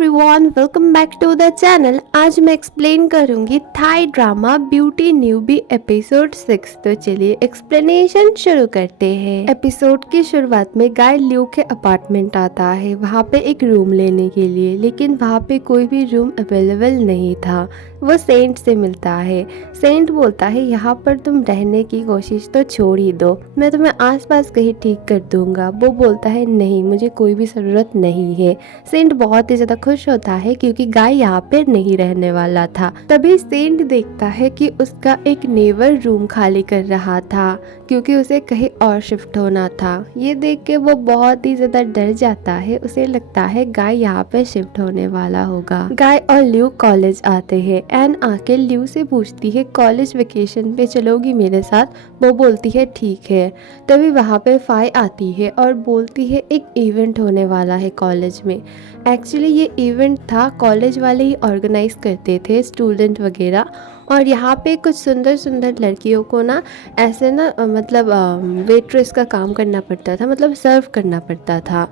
Everyone, welcome back to the channel. आज मैं explain करूंगी Thai drama beauty newbie episode 6। तो चलिए एक्सप्लेनेशन शुरू करते हैं। एपिसोड की शुरुआत में गाय ल्यू के अपार्टमेंट आता है वहाँ पे एक रूम लेने के लिए, लेकिन वहाँ पे कोई भी रूम अवेलेबल नहीं था। वो सेंट से मिलता है। सेंट बोलता है यहाँ पर तुम रहने की कोशिश तो छोड़ ही दो, मैं तुम्हें आसपास कहीं ठीक कर दूंगा। वो बोलता है नहीं, मुझे कोई भी ज़रूरत नहीं है। सेंट बहुत ही ज्यादा खुश होता है क्योंकि गाय यहाँ पे नहीं रहने वाला था। तभी सेंट देखता है कि उसका एक नेबर रूम खाली कर रहा था क्योंकि उसे कहीं और शिफ्ट होना था। ये देख के वो बहुत ही ज्यादा डर जाता है। उसे लगता है गाय यहाँ पे शिफ्ट होने वाला होगा। गाय और ल्यू कॉलेज आते हैं। एन आके ल्यू से पूछती है कॉलेज वेकेशन पे चलोगी मेरे साथ। वो बोलती है ठीक है। तभी वहाँ पे फाई आती है और बोलती है एक इवेंट होने वाला है कॉलेज में। एक्चुअली ये इवेंट था कॉलेज वाले ही ऑर्गेनाइज करते थे, स्टूडेंट वगैरह। और यहाँ पे कुछ सुंदर सुंदर लड़कियों को ना ऐसे ना मतलब वेट्रेस का काम करना पड़ता था, मतलब सर्व करना पड़ता था।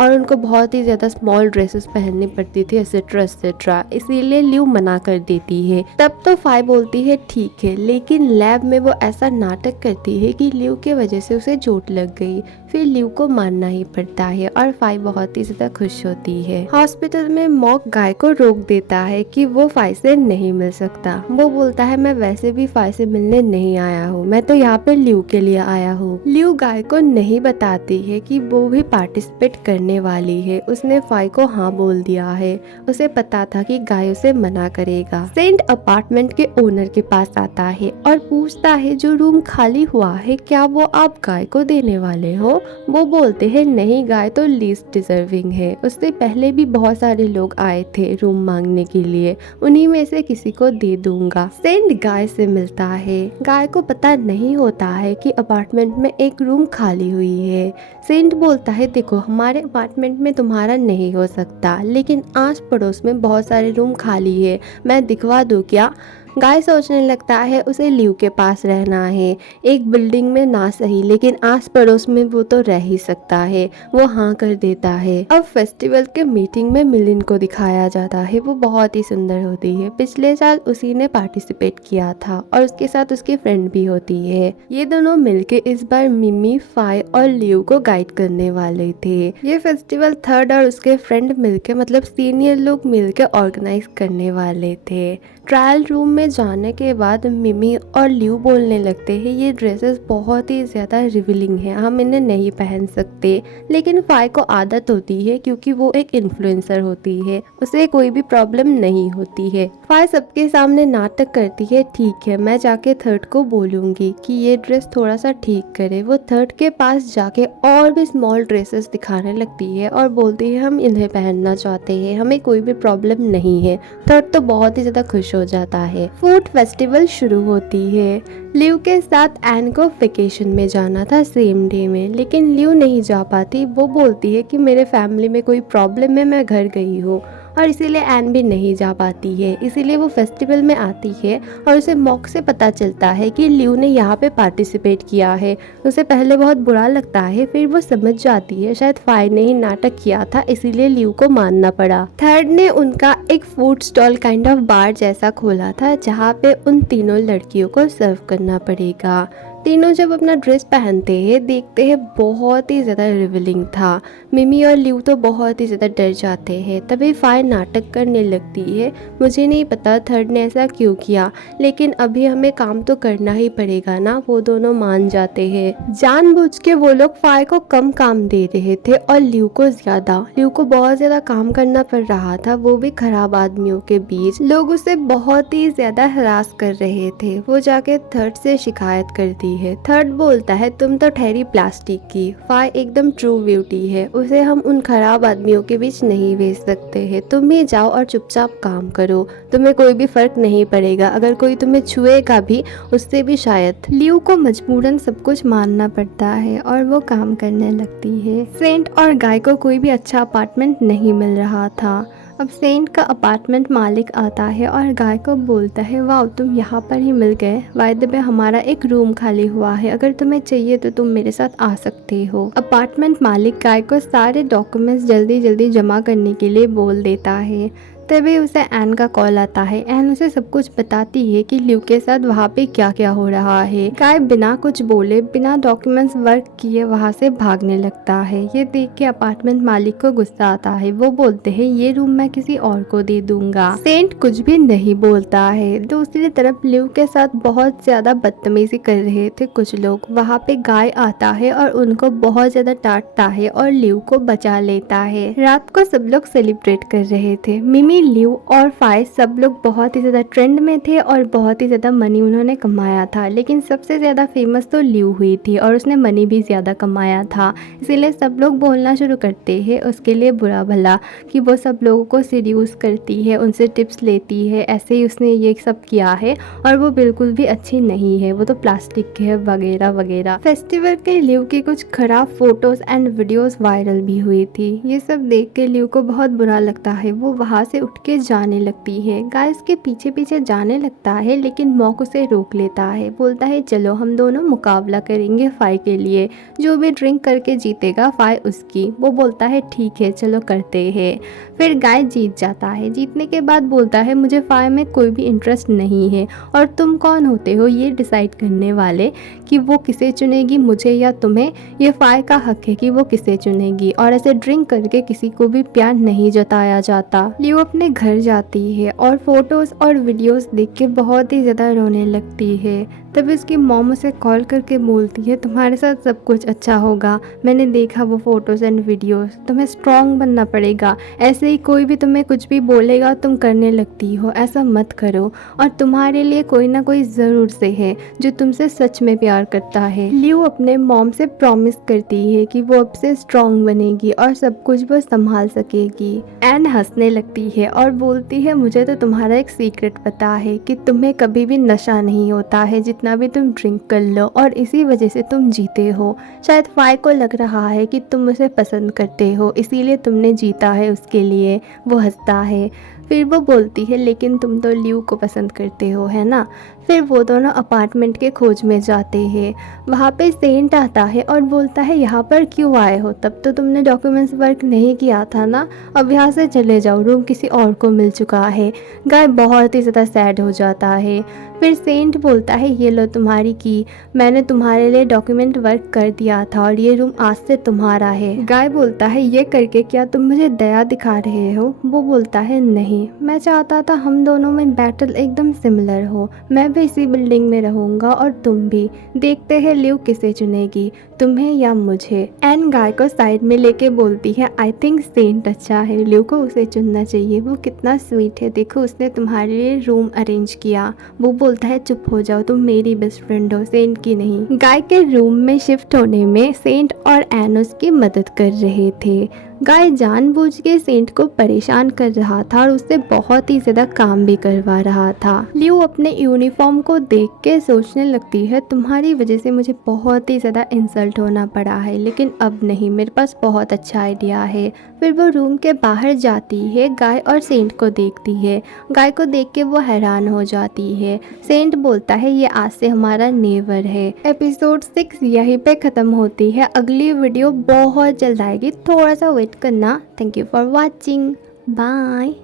और उनको बहुत ही ज़्यादा स्मॉल ड्रेसेस पहननी पड़ती थी, एक्सेट्रा एक्सेट्रा। इसीलिए ल्यू मना कर देती है। तब तो फाई बोलती है ठीक है, लेकिन लैब में वो ऐसा नाटक करती है कि ल्यू के वजह से उसे चोट लग गई। फिर ल्यू को मानना ही पड़ता है और फाई बहुत ही ज़्यादा खुश होती है। हॉस्पिटल में मॉक गाय को रोक देता है कि वो फाई से नहीं मिल सकता। वो बोलता है मैं वैसे भी फाई से मिलने नहीं आया हूँ, मैं तो यहाँ पे ल्यू के लिए आया हूँ। ल्यू गाय को नहीं बताती है कि वो भी पार्टिसिपेट करने वाली है। उसने फाई को हाँ बोल दिया है। उसे पता था कि गाय उसे मना करेगा। सेंट अपार्टमेंट के ओनर के पास आता है और पूछता है जो रूम खाली हुआ है क्या वो आप गाय को देने वाले हो। वो बोलते हैं नहीं, गाय तो लीस्ट डिजर्विंग है। उससे पहले भी बहुत सारे लोग आए थे रूम मांगने के लिए, उन्हीं में से किसी को दे दूंगा। सेंट गाय से मिलता है। गाय को पता नहीं होता है कि अपार्टमेंट में एक रूम खाली हुई है। सेंट बोलता है देखो हमारे अपार्टमेंट में तुम्हारा नहीं हो सकता, लेकिन आस पड़ोस में बहुत सारे रूम खाली है, मैं दिखवा दूं क्या। गाय सोचने लगता है उसे ल्यू के पास रहना है। एक बिल्डिंग में ना सही, लेकिन आस पड़ोस में वो तो रह ही सकता है। वो हाँ कर देता है। अब फेस्टिवल के मीटिंग में मिलिन को दिखाया जाता है। वो बहुत ही सुंदर होती है। पिछले साल उसी ने पार्टिसिपेट किया था और उसके साथ उसकी फ्रेंड भी होती है। ये दोनों मिलके इस बार मिमी, फाई और ल्यू को गाइड करने वाले थे। ये फेस्टिवल थर्ड और उसके फ्रेंड मिलके मतलब सीनियर लोग मिलके ऑर्गेनाइज करने वाले थे। ट्रायल रूम में जाने के बाद मिमी और ल्यू बोलने लगते हैं ये ड्रेसेस बहुत ही ज़्यादा रिवीलिंग है, हम इन्हें नहीं पहन सकते। लेकिन फाई को आदत होती है क्योंकि वो एक इन्फ्लुएंसर होती है, उसे कोई भी प्रॉब्लम नहीं होती है। फाई सबके सामने नाटक करती है ठीक है मैं जाके थर्ड को बोलूँगी कि ये ड्रेस थोड़ा सा ठीक करे। वो थर्ड के पास जाके और भी स्मॉल ड्रेसेस दिखाने लगती है और बोलती है हम इन्हें पहनना चाहते हैं, हमें कोई भी प्रॉब्लम नहीं है। थर्ड तो बहुत ही ज़्यादा खुश हो जाता है। फूड फेस्टिवल शुरू होती है। ल्यू के साथ एन को वेकेशन में जाना था सेम डे में, लेकिन ल्यू नहीं जा पाती। वो बोलती है कि मेरे फैमिली में कोई प्रॉब्लम है, मैं घर गई हूँ, और इसीलिए एन भी नहीं जा पाती है। इसीलिए वो फेस्टिवल में आती है और उसे मॉक से पता चलता है कि ल्यू ने यहाँ पे पार्टिसिपेट किया है। उसे पहले बहुत बुरा लगता है, फिर वो समझ जाती है शायद फाई ने ही नाटक किया था, इसीलिए ल्यू को मानना पड़ा। थर्ड ने उनका एक फूड स्टॉल काइंड ऑफ बार जैसा खोला था जहाँ पे उन तीनों लड़कियों को सर्व करना पड़ेगा। तीनों जब अपना ड्रेस पहनते हैं देखते हैं बहुत ही ज़्यादा रिवीलिंग था। मिमी और ल्यू तो बहुत ही ज़्यादा डर जाते हैं। तभी फाई नाटक करने लगती है मुझे नहीं पता थर्ड ने ऐसा क्यों किया, लेकिन अभी हमें काम तो करना ही पड़ेगा ना। वो दोनों मान जाते हैं। जानबूझ के वो लोग फाई को कम काम दे रहे थे और ल्यू को ज़्यादा। ल्यू को बहुत ज़्यादा काम करना पड़ रहा था, वो भी खराब आदमियों के बीच। लोग उसे बहुत ही ज़्यादा हरास कर रहे थे। वो जाके थर्ड से शिकायत करती है। थर्ड बोलता है तुम तो ठहरी प्लास्टिक की। फाई एकदम ट्रू ब्यूटी है, उसे हम उन खराब आदमियों के बीच नहीं भेज सकते हैं। तुम ही जाओ और चुपचाप काम करो, तुम्हें कोई भी फर्क नहीं पड़ेगा, अगर कोई तुम्हें छुएगा भी उससे भी शायद। ल्यू को मजबूरन सब कुछ मानना पड़ता है और वो काम करने लगती है। सेंट और गाय को कोई भी अच्छा अपार्टमेंट नहीं मिल रहा था। अब सेंट का अपार्टमेंट मालिक आता है और गाय को बोलता है, वाह तुम यहाँ पर ही मिल गए। बाय द वे हमारा एक रूम खाली हुआ है, अगर तुम्हें चाहिए तो तुम मेरे साथ आ सकते हो। अपार्टमेंट मालिक गाय को सारे डॉक्यूमेंट्स जल्दी जल्दी जमा करने के लिए बोल देता है। तभी उसे एन का कॉल आता है। एन उसे सब कुछ बताती है कि ल्यू के साथ वहाँ पे क्या क्या हो रहा है। गाय बिना कुछ बोले, बिना डॉक्यूमेंट्स वर्क किए वहाँ से भागने लगता है। ये देख के अपार्टमेंट मालिक को गुस्सा आता है। वो बोलते हैं ये रूम मैं किसी और को दे दूंगा। सेंट कुछ भी नहीं बोलता है। दूसरी तरफ ल्यू के साथ बहुत ज्यादा बदतमीजी कर रहे थे कुछ लोग। वहाँ पे गाय आता है और उनको बहुत ज्यादा डांटता है और ल्यू को बचा लेता है। रात को सब लोग सेलिब्रेट कर रहे थे। मिमी, ल्यू और फाई सब लोग बहुत ही ज्यादा ट्रेंड में थे और बहुत ही ज्यादा मनी उन्होंने कमाया था, लेकिन सबसे ज्यादा फेमस तो ल्यू हुई थी और उसने मनी भी ज्यादा कमाया था। इसीलिए सब लोग बोलना शुरू करते हैं उसके लिए बुरा भला कि वो सब लोगों को सीड्यूस करती है, उनसे टिप्स लेती है, ऐसे ही उसने ये सब किया है और वो बिल्कुल भी अच्छी नहीं है, वो तो प्लास्टिक की है वगैरह वगैरह। फेस्टिवल के ल्यू की कुछ खराब फोटोज एंड वीडियोस वायरल भी हुई थी। ये सब देख के ल्यू को बहुत बुरा लगता है। वो वहाँ से उठ के जाने लगती है। गाय उसके पीछे पीछे जाने लगता है, लेकिन मॉक उसे रोक लेता है। बोलता है चलो हम दोनों मुकाबला करेंगे फाई के लिए, जो भी ड्रिंक करके जीतेगा फाई उसकी। वो बोलता है ठीक है चलो करते हैं। फिर गाय जीत जाता है। जीतने के बाद बोलता है मुझे फाई में कोई भी इंटरेस्ट नहीं है और तुम कौन होते हो ये डिसाइड करने वाले कि वो किसे चुनेगी, मुझे या तुम्हें। ये फाई का हक है कि वो किसे चुनेगी और ऐसे ड्रिंक करके किसी को भी प्यार नहीं जताया जाता। ल्यू अपने घर जाती है और फोटोज और वीडियोस देख के बहुत ही ज़्यादा रोने लगती है। तभी उसकी मॉम उसे कॉल करके बोलती है तुम्हारे साथ सब कुछ अच्छा होगा, मैंने देखा वो फोटोज एंड वीडियोस, तुम्हें स्ट्रॉन्ग बनना पड़ेगा। ऐसे ही कोई भी तुम्हें कुछ भी बोलेगा तुम करने लगती हो, ऐसा मत करो। और तुम्हारे लिए कोई ना कोई ज़रूर से है जो तुमसे सच में प्यार करता है। ल्यू अपने मॉम से प्रॉमिस करती है कि वो अब से स्ट्रॉन्ग बनेगी और सब कुछ वो संभाल सकेगी। एन हंसने लगती है और बोलती है मुझे तो तुम्हारा एक सीक्रेट पता है कि तुम्हें कभी भी नशा नहीं होता है जितना भी तुम ड्रिंक कर लो, और इसी वजह से तुम जीते हो। शायद फाई को लग रहा है कि तुम उसे पसंद करते हो, इसीलिए तुमने जीता है उसके लिए। वो हंसता है। फिर वो बोलती है लेकिन तुम तो ल्यू को पसंद करते हो है ना। फिर वो दोनों अपार्टमेंट के खोज में जाते हैं। वहाँ पे सेंट आता है और बोलता है यहाँ पर क्यों आए हो, तब तो तुमने डॉक्यूमेंट्स वर्क नहीं किया था ना, अब यहाँ से चले जाओ, रूम किसी और को मिल चुका है। गाय बहुत ही ज़्यादा सैड हो जाता है। फिर सेंट बोलता है ये लो तुम्हारी की, मैंने तुम्हारे लिए डॉक्यूमेंट वर्क कर दिया था और ये रूम आज से तुम्हारा है। गाय बोलता है ये करके क्या तुम मुझे दया दिखा रहे हो। वो बोलता है नहीं, मैं चाहता था हम दोनों में बैटल एकदम सिमिलर हो, मैं भी इसी बिल्डिंग में रहूंगा और तुम भी। देखते हैं ल्यू किसे चुनेगी, तुम्हें या मुझे। एन गाय को साइड में लेके बोलती है आई थिंक सेंट अच्छा है, ल्यू को उसे चुनना चाहिए, वो कितना स्वीट है, देखो उसने तुम्हारे लिए रूम अरेंज किया। वो बोलता है चुप हो जाओ, तुम मेरी बेस्ट फ्रेंड हो, सेंट की नहीं। गाय के रूम में शिफ्ट होने में सेंट और एन उसकी मदद कर रहे थे। गाय जानबूझ के सेंट को परेशान कर रहा था और उससे बहुत ही ज्यादा काम भी करवा रहा था। ल्यू अपने यूनिफॉर्म को देख के सोचने लगती है तुम्हारी वजह से मुझे बहुत ही ज्यादा इंसल्ट होना पड़ा है, लेकिन अब नहीं, मेरे पास बहुत अच्छा आइडिया है। फिर वो रूम के बाहर जाती है, गाय और सेंट को देखती है। गाय को देख के वो हैरान हो जाती है। सेंट बोलता है ये आज से हमारा नेबर है। एपिसोड 6 यहीं पे खत्म होती है। अगली वीडियो बहुत जल्द आएगी, थोड़ा सा वेट करना। Thank you for watching, bye.